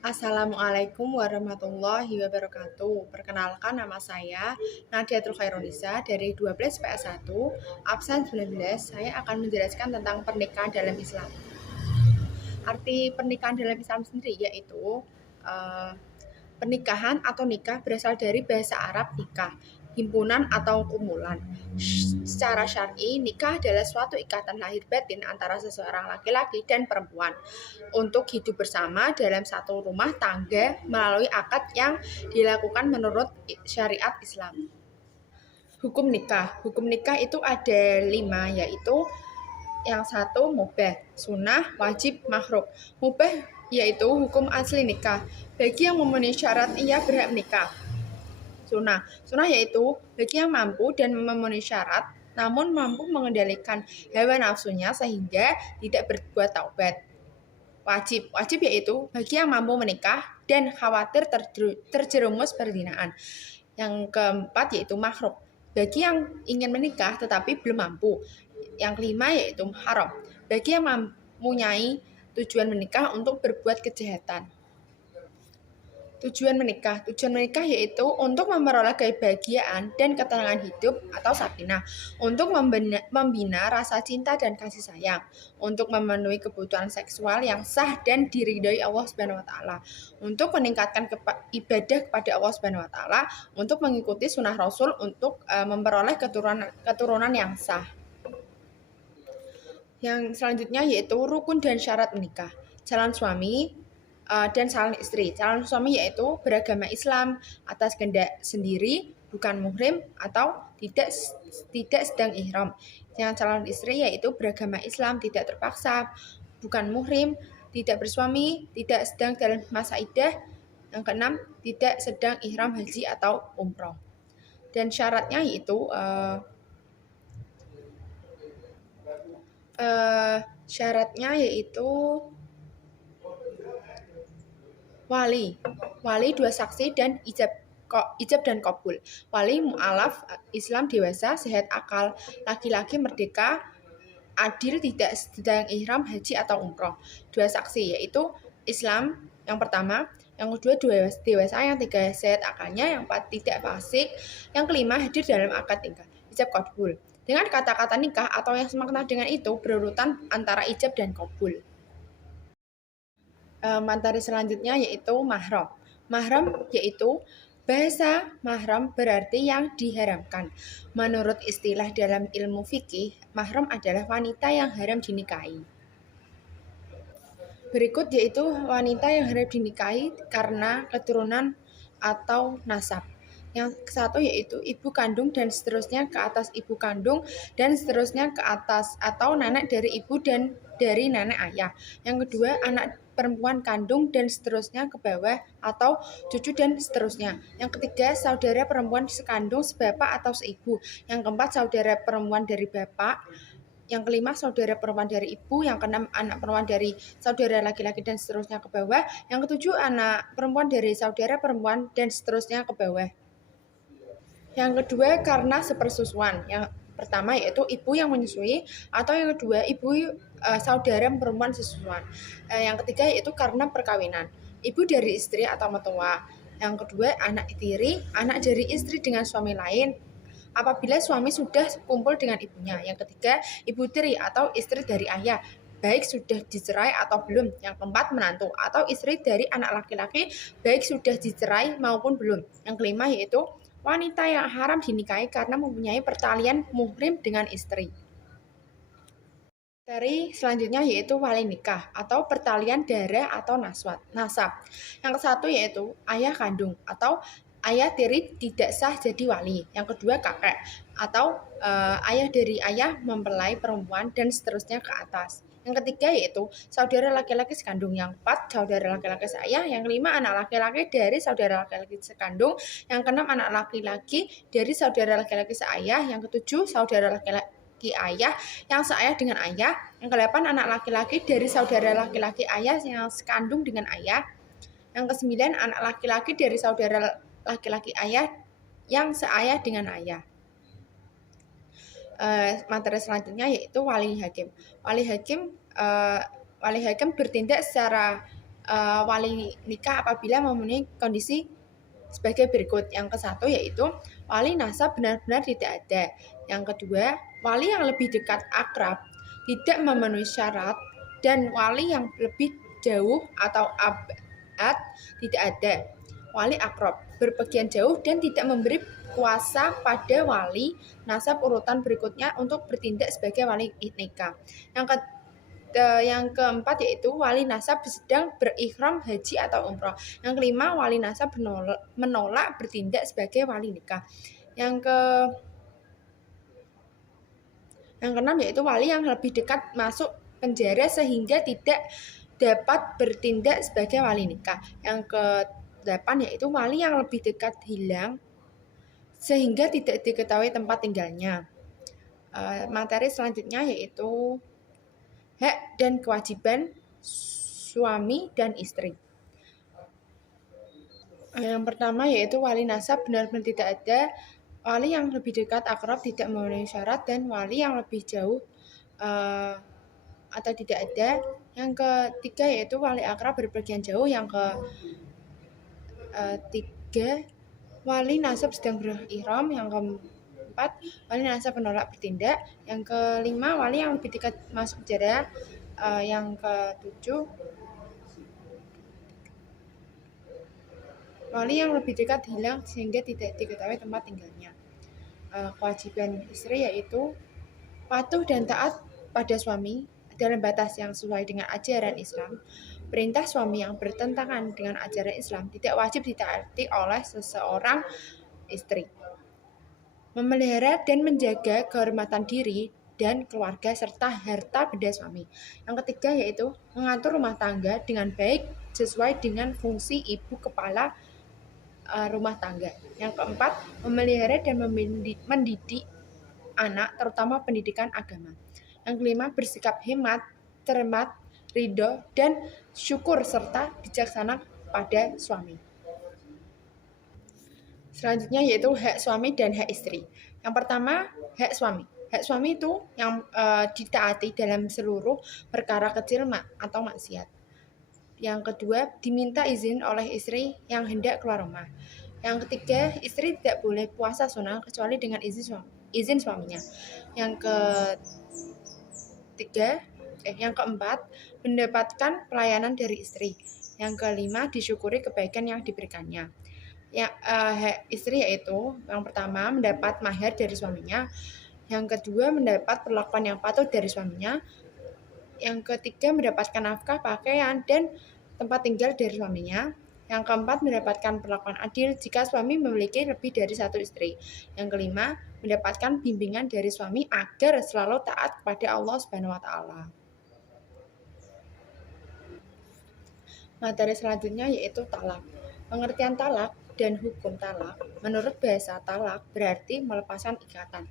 Assalamualaikum warahmatullahi wabarakatuh. Perkenalkan, nama saya Nadiatul Khairunisa dari 12 PS1, absen 19. Saya akan menjelaskan tentang pernikahan dalam Islam. Arti pernikahan dalam Islam sendiri yaitu eh, pernikahan atau nikah berasal dari bahasa Arab nikah, himpunan atau kumulan. Secara syar'i, nikah adalah suatu ikatan lahir batin antara seseorang laki-laki dan perempuan untuk hidup bersama dalam satu rumah tangga melalui akad yang dilakukan menurut syariat Islam. Hukum nikah itu ada 5, yaitu yang satu mubah, sunnah, wajib, makruh. Mubah yaitu hukum asli nikah. Bagi yang memenuhi syarat ia berhak menikah. Sunnah yaitu bagi yang mampu dan memenuhi syarat namun mampu mengendalikan hawa nafsunya sehingga tidak berbuat taubat. Wajib yaitu bagi yang mampu menikah dan khawatir terjerumus perzinaan. Yang keempat yaitu makruh, bagi yang ingin menikah tetapi belum mampu. Yang kelima yaitu haram, bagi yang mempunyai tujuan menikah untuk berbuat kejahatan. Tujuan menikah yaitu untuk memperoleh kebahagiaan dan ketenangan hidup atau sakinah, untuk membina rasa cinta dan kasih sayang, untuk memenuhi kebutuhan seksual yang sah dan diridhoi Allah Subhanahu wa taala, untuk meningkatkan ibadah kepada Allah Subhanahu wa taala, untuk mengikuti sunnah Rasul, untuk memperoleh keturunan yang sah. Yang selanjutnya yaitu rukun dan syarat menikah. Calon suami dan calon istri. Calon suami yaitu beragama Islam atas kehendak sendiri, bukan muhrim atau tidak sedang ihram. Yang calon istri yaitu beragama Islam, tidak terpaksa, bukan muhrim, tidak bersuami, tidak sedang dalam masa iddah. Yang keenam, tidak sedang ihram haji atau umroh. Dan syaratnya yaitu syaratnya yaitu wali 2 saksi dan ijab dan kabul. Wali mu'alaf, Islam dewasa, sehat akal, laki-laki merdeka, adil, tidak sedang ihram haji atau umroh. 2 saksi yaitu Islam yang pertama, yang kedua dewasa, yang tiga sehat akalnya, yang empat tidak fasik, yang kelima hadir dalam akad nikah. Ijab kabul dengan kata-kata nikah atau yang semakna dengan itu berurutan antara ijab dan kabul. Materi selanjutnya yaitu mahram. Mahram yaitu bahasa mahram berarti yang diharamkan. Menurut istilah dalam ilmu fikih, mahram adalah wanita yang haram dinikahi. Berikut yaitu wanita yang haram dinikahi karena keturunan atau nasab. Yang satu yaitu ibu kandung dan seterusnya ke atas ibu kandung dan seterusnya ke atas, atau nenek dari ibu dan dari nenek ayah. Yang kedua anak perempuan kandung dan seterusnya ke bawah, atau cucu dan seterusnya. Yang ketiga saudara perempuan sekandung, sebapak atau seibu. Yang keempat saudara perempuan dari bapak. Yang kelima saudara perempuan dari ibu. Yang keenam anak perempuan dari saudara laki-laki dan seterusnya ke bawah. Yang ketujuh anak perempuan dari saudara perempuan dan seterusnya ke bawah. Yang kedua karena sepersusuan. Yang pertama yaitu ibu yang menyusui, atau yang kedua ibu saudara perempuan sesusuan. Yang ketiga yaitu karena perkawinan, ibu dari istri atau mertua. Yang kedua anak tiri, anak dari istri dengan suami lain apabila suami sudah kumpul dengan ibunya. Yang ketiga ibu tiri atau istri dari ayah, baik sudah dicerai atau belum. Yang keempat menantu atau istri dari anak laki-laki, baik sudah dicerai maupun belum. Yang kelima yaitu wanita yang haram dinikahi karena mempunyai pertalian muhrim dengan istri. Materi selanjutnya yaitu wali nikah atau pertalian darah atau nasab. Yang satu yaitu ayah kandung atau ayah tiri tidak sah jadi wali. Yang kedua kakek atau ayah dari ayah mempelai perempuan dan seterusnya ke atas. Yang ketiga yaitu saudara laki-laki sekandung. Yang empat saudara laki-laki seayah. Yang kelima anak laki-laki dari saudara laki-laki sekandung. Yang keenam anak laki-laki dari saudara laki-laki seayah. Yang ketujuh saudara laki-laki ayah yang seayah dengan ayah. Yang kedelapan anak laki-laki dari saudara laki-laki ayah yang sekandung dengan ayah. Yang kesembilan anak laki-laki dari saudara laki-laki ayah yang seayah dengan ayah. Materi selanjutnya yaitu wali hakim. Wali hakim bertindak secara wali nikah apabila memenuhi kondisi sebagai berikut. Yang ke-1 yaitu wali nasab benar-benar tidak ada. Yang kedua, wali yang lebih dekat akrab tidak memenuhi syarat, dan wali yang lebih jauh atau abad tidak ada. Wali akrab berpergian jauh dan tidak memberi kuasa pada wali nasab urutan berikutnya untuk bertindak sebagai wali nikah. Yang keempat yaitu wali nasab sedang berikhram haji atau umroh. Yang kelima, wali nasab menolak bertindak sebagai wali nikah. Yang keenam yaitu wali yang lebih dekat masuk penjara sehingga tidak dapat bertindak sebagai wali nikah. Yang ke-8 yaitu wali yang lebih dekat hilang sehingga tidak diketahui tempat tinggalnya. Materi selanjutnya yaitu hak dan kewajiban suami dan istri. Yang pertama yaitu wali nasab benar-benar tidak ada, wali yang lebih dekat akrab tidak memenuhi syarat, dan wali yang lebih jauh atau tidak ada. Yang ketiga yaitu wali akrab berpergian jauh. Yang ketiga, wali nasab sedang berihram. Yang keempat, wali nasab menolak bertindak. Yang kelima, wali yang lebih dekat masuk penjara. Yang ketujuh, wali yang lebih dekat hilang sehingga tidak diketahui tempat tinggalnya. Kewajiban istri yaitu patuh dan taat pada suami dalam batas yang sesuai dengan ajaran Islam. Perintah suami yang bertentangan dengan ajaran Islam tidak wajib ditaati oleh seseorang istri. Memelihara dan menjaga kehormatan diri dan keluarga serta harta benda suami. Yang ketiga yaitu mengatur rumah tangga dengan baik sesuai dengan fungsi ibu kepala rumah tangga. Yang keempat, memelihara dan mendidik anak, terutama pendidikan agama. Yang kelima, bersikap hemat, cermat, ridho, dan syukur serta bijaksana pada suami. Selanjutnya yaitu hak suami dan hak istri. Yang pertama, hak suami. Hak suami itu yang ditaati dalam seluruh perkara kecil atau maksiat. Yang kedua, diminta izin oleh istri yang hendak keluar rumah. Yang ketiga, istri tidak boleh puasa sunnah kecuali dengan izin suaminya. Yang keempat, mendapatkan pelayanan dari istri. Yang kelima, disyukuri kebaikan yang diberikannya. Istri yaitu yang pertama mendapat mahar dari suaminya. Yang kedua, mendapat perlakuan yang patut dari suaminya. Yang ketiga, mendapatkan nafkah, pakaian, dan tempat tinggal dari suaminya. Yang keempat, mendapatkan perlakuan adil jika suami memiliki lebih dari satu istri. Yang kelima, mendapatkan bimbingan dari suami agar selalu taat kepada Allah Subhanahu wa Ta'ala. Materi selanjutnya yaitu talak. Pengertian talak dan hukum talak. Menurut bahasa talak berarti melepaskan ikatan.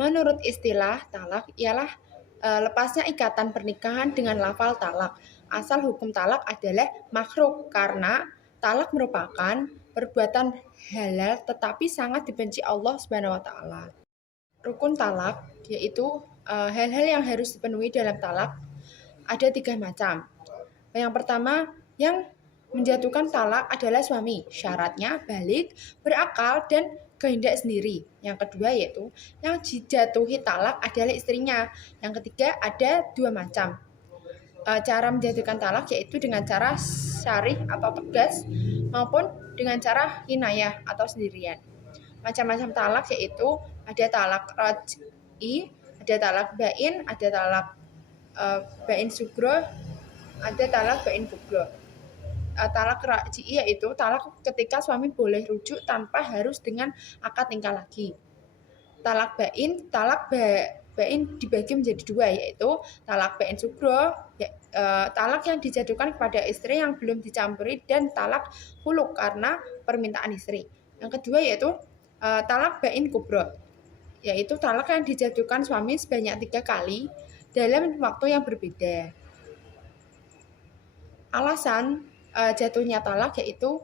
Menurut istilah talak ialah lepasnya ikatan pernikahan dengan lafal talak. Asal hukum talak adalah makruh karena talak merupakan perbuatan halal tetapi sangat dibenci Allah Subhanahu wa Ta'ala. Rukun talak yaitu hal-hal yang harus dipenuhi dalam talak ada 3 macam. Yang pertama, yang menjatuhkan talak adalah suami. Syaratnya balik, berakal, dan kehendak sendiri. Yang kedua yaitu yang dijatuhi talak adalah istrinya. Yang ketiga ada 2 macam. Cara menjatuhkan talak yaitu dengan cara syarih atau tegas maupun dengan cara hinayah atau sendirian. Macam-macam talak yaitu ada talak raj'i, ada talak bain, ada talak bain sugro, ada talak bain kubro. Talak raj'i yaitu talak ketika suami boleh rujuk tanpa harus dengan akad nikah lagi. Talak bain dibagi menjadi 2 yaitu talak bain sugro, talak yang dijatuhkan kepada istri yang belum dicampuri, dan talak huluk karena permintaan istri. Yang kedua yaitu talak bain kubro, yaitu talak yang dijatuhkan suami sebanyak 3 kali dalam waktu yang berbeda. Alasan jatuhnya talak yaitu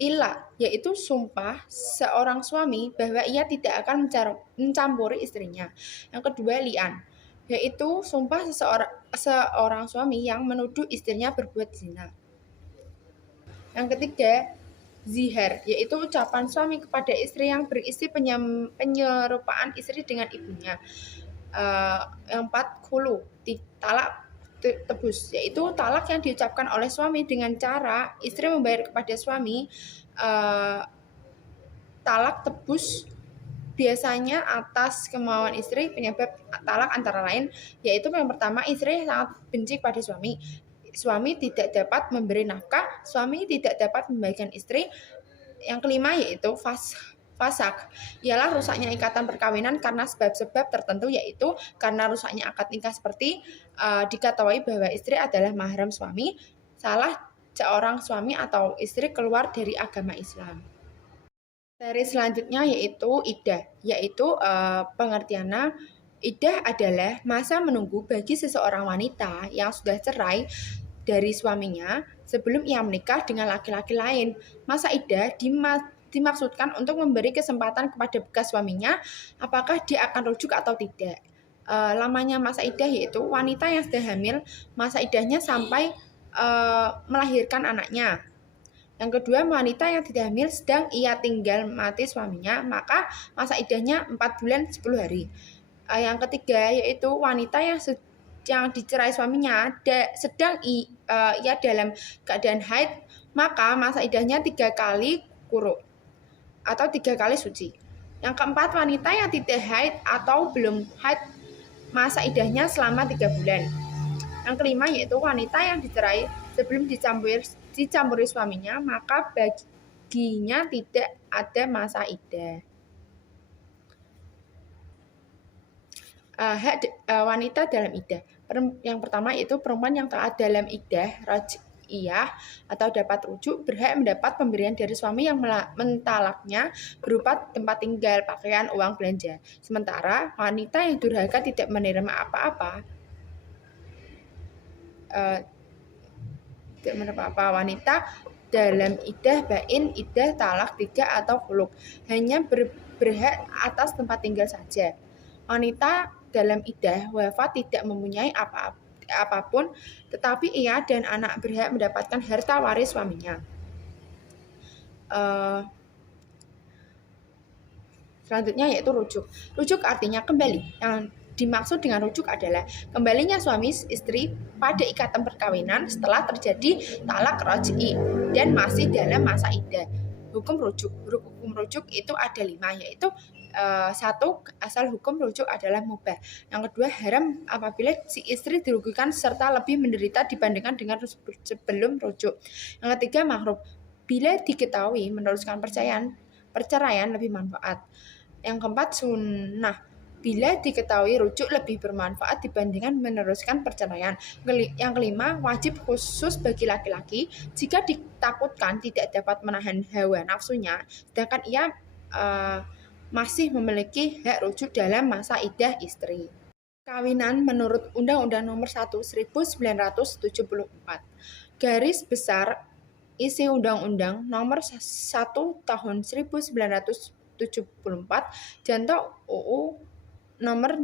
ilah, yaitu sumpah seorang suami bahwa ia tidak akan mencampuri istrinya. Yang kedua li'an, yaitu sumpah seorang suami yang menuduh istrinya berbuat zina. Yang ketiga, zihar, yaitu ucapan suami kepada istri yang berisi penyerupaan istri dengan ibunya. Yang empat, khulu, talak tebus, yaitu talak yang diucapkan oleh suami dengan cara istri membayar kepada suami talak tebus biasanya atas kemauan istri. Penyebab talak antara lain yaitu yang pertama, istri sangat benci pada suami, suami tidak dapat memberi nafkah, suami tidak dapat membagikan istri. Yang kelima yaitu fasak, ialah rusaknya ikatan perkawinan karena sebab-sebab tertentu, yaitu karena rusaknya akad nikah seperti diketahui bahwa istri adalah mahram suami, salah seorang suami atau istri keluar dari agama Islam. Seri selanjutnya yaitu iddah, yaitu pengertiannya iddah adalah masa menunggu bagi seseorang wanita yang sudah cerai dari suaminya sebelum ia menikah dengan laki-laki lain. Masa iddah dimaksudkan untuk memberi kesempatan kepada bekas suaminya apakah dia akan rujuk atau tidak. Lamanya masa iddah yaitu wanita yang sedang hamil, masa iddahnya sampai melahirkan anaknya. Yang kedua, wanita yang tidak hamil sedang ia tinggal mati suaminya, maka masa iddahnya 4 bulan 10 hari. Yang ketiga yaitu wanita yang dicerai suaminya sedang ia dalam keadaan haid, maka masa iddahnya 3 kali quru atau 3 kali suci. Yang keempat, wanita yang tidak haid atau belum haid, masa iddahnya selama 3 bulan. Yang kelima yaitu wanita yang dicerai sebelum dicampuri suaminya, maka baginya tidak ada masa iddah. Wanita dalam iddah. Yang pertama yaitu perempuan yang telah dalam iddah raj'iyah atau dapat rujuk berhak mendapat pemberian dari suami yang mentalaknya berupa tempat tinggal, pakaian, uang belanja. Sementara wanita yang durhaka tidak menerima apa-apa, wanita dalam iddah bain, iddah talak 3 atau khuluk hanya berhak atas tempat tinggal saja. Wanita dalam iddah wafat tidak mempunyai apapun, tetapi ia dan anak berhak mendapatkan harta waris suaminya. Selanjutnya yaitu rujuk. Rujuk artinya kembali. Yang dimaksud dengan rujuk adalah kembalinya suami istri pada ikatan perkawinan setelah terjadi talak raj'i dan masih dalam masa iddah. Hukum rujuk itu ada 5, yaitu 1. Asal hukum rujuk adalah mubah. Yang kedua, haram apabila si istri dirugikan serta lebih menderita dibandingkan dengan sebelum rujuk. Yang ketiga, makruh bila diketahui meneruskan perceraian lebih manfaat. Yang keempat, sunnah bila diketahui rujuk lebih bermanfaat dibandingkan meneruskan perceraian. Yang kelima, wajib khusus bagi laki-laki jika ditakutkan tidak dapat menahan hawa nafsunya, sedangkan ia masih memiliki hak rujuk dalam masa iddah istri. Perkawinan menurut Undang-Undang Nomor 1 1974. Garis besar isi Undang-Undang Nomor 1 Tahun 1974 Janto UU Nomor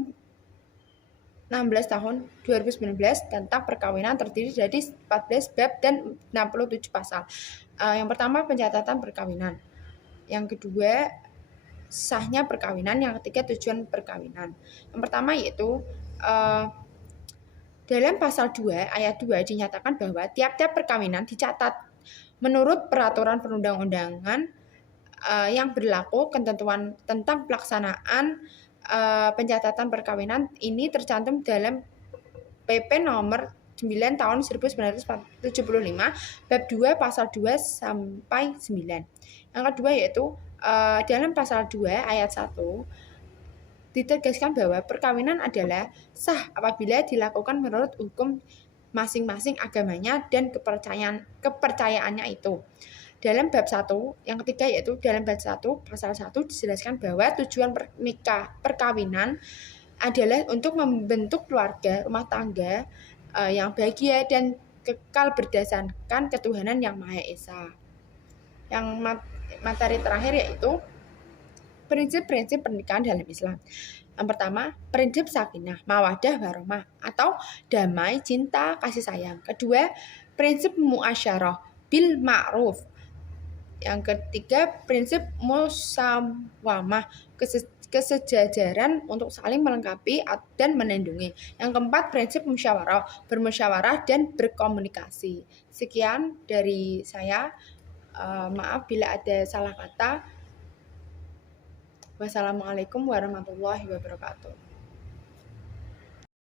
16 Tahun 2019 tentang perkawinan terdiri dari 14 bab dan 67 pasal. Yang pertama, pencatatan perkawinan. Yang kedua, sahnya perkawinan. Yang ketiga, tujuan perkawinan. Yang pertama yaitu dalam pasal 2 ayat 2 dinyatakan bahwa tiap-tiap perkawinan dicatat menurut peraturan perundang-undangan yang berlaku. Ketentuan tentang pelaksanaan pencatatan perkawinan ini tercantum dalam PP nomor 9 tahun 1975 bab 2 pasal 2 sampai 9. Yang kedua yaitu dalam pasal 2 ayat 1 ditegaskan bahwa perkawinan adalah sah apabila dilakukan menurut hukum masing-masing agamanya dan kepercayaannya itu. Dalam bab 1, yang ketiga yaitu dalam bab 1 pasal 1 dijelaskan bahwa tujuan perkawinan adalah untuk membentuk keluarga rumah tangga yang bahagia dan kekal berdasarkan ketuhanan yang Maha Esa. Yang materi terakhir yaitu prinsip-prinsip pernikahan dalam Islam. Yang pertama, prinsip sakinah, mawadah, warahmah atau damai, cinta, kasih sayang. Kedua, prinsip muasyarah, bil ma'ruf. Yang ketiga, prinsip musawamah, kesejajaran untuk saling melengkapi dan melindungi. Yang keempat, prinsip musyawarah, bermusyawarah dan berkomunikasi. Sekian dari saya. Maaf bila ada salah kata. Wassalamualaikum warahmatullahi wabarakatuh.